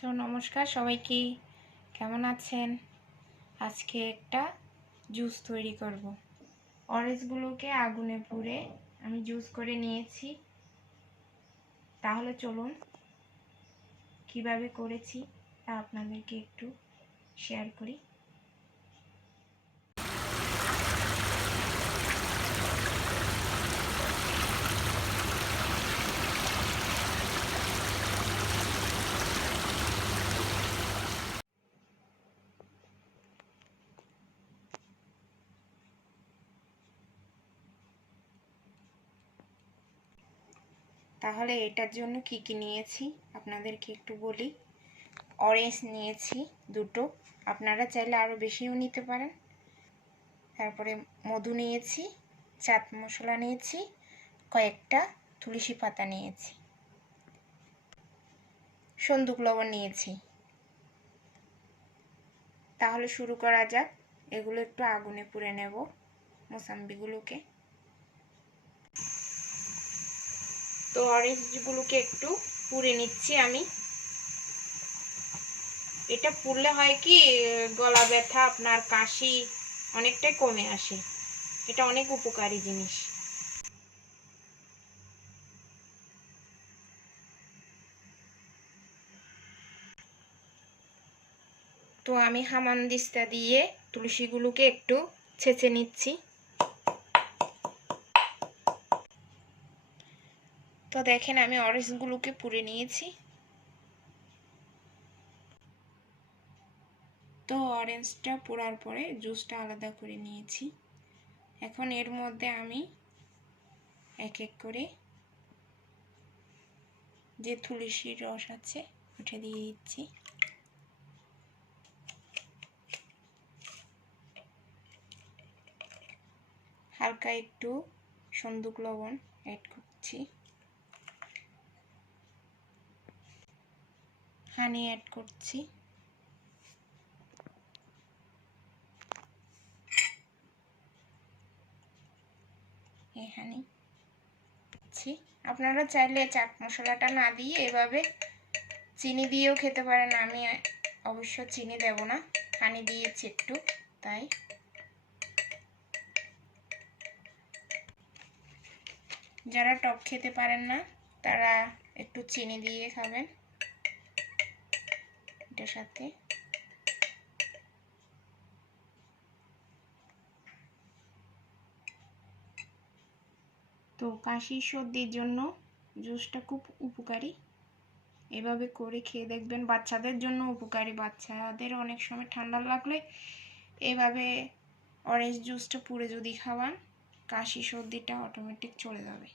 তো নমস্কার সবাইকে, কেমন আছেন? আজকে একটা জুস তৈরি করব। অরেঞ্জগুলোকে আগুনে পুড়ে আমি জুস করে নিয়েছি। তাহলে চলুন কিভাবে করেছি তা আপনাদেরকে একটু শেয়ার করি। তাহলে এটার জন্য কি কি নিয়েছি আপনাদেরকে একটু বলি। অরেঞ্জ নিয়েছি দুটো, আপনারা চাইলে আরও বেশিও নিতে পারেন। তারপরে মধু নিয়েছি, চাট মশলা নিয়েছি, কয়েকটা তুলসী পাতা নিয়েছি, সন্দুক লবণ নিয়েছি। তাহলে শুরু করা যাক। এগুলো একটু আগুনে পুড়ে নেব, মোসাম্বিগুলোকে। তো অরেঞ্জগুলোকে একটু পুড়ে নিচ্ছি আমি। এটা পুড়লে হয় কি, গলা ব্যথা, আপনার কাশি অনেকটাই কমে আসে। এটা অনেক উপকারী জিনিস। তো আমি হামানদিস্তা দিয়ে তুলসীগুলোকে একটু ছেঁচে নিচ্ছি। তো দেখেন আমি অরেঞ্জগুলোকে পুড়ে নিয়েছি। তো অরেঞ্জটা পোড়ার পরে জুসটা আলাদা করে নিয়েছি। এখন এর মধ্যে আমি এক এক করে যে তুলসীর রস আছে ওটা দিয়ে দিচ্ছি। হালকা একটু সন্দুক লবণ অ্যাড করছি, হানি অ্যাড করছি, এই হানি। আপনারা চাইলে চাট মশলাটা না দিয়ে এভাবে চিনি দিয়েও খেতে পারেন। আমি অবশ্য চিনি দেব না, হানি দিয়েছি একটু, তাই। যারা টক খেতে পারেন না তারা একটু চিনি দিয়ে খাবেন এটার সাথে। তো কাশি সর্দির জন্য জুসটা খুব উপকারী। এভাবে করে খেয়ে দেখবেন। বাচ্চাদের জন্য উপকারী। বাচ্চাদের অনেক সময় ঠান্ডা লাগলে এভাবে অরেঞ্জ জুসটা পুড়ে যদি খাওয়ান, কাশি সর্দিটা অটোমেটিক চলে যাবে।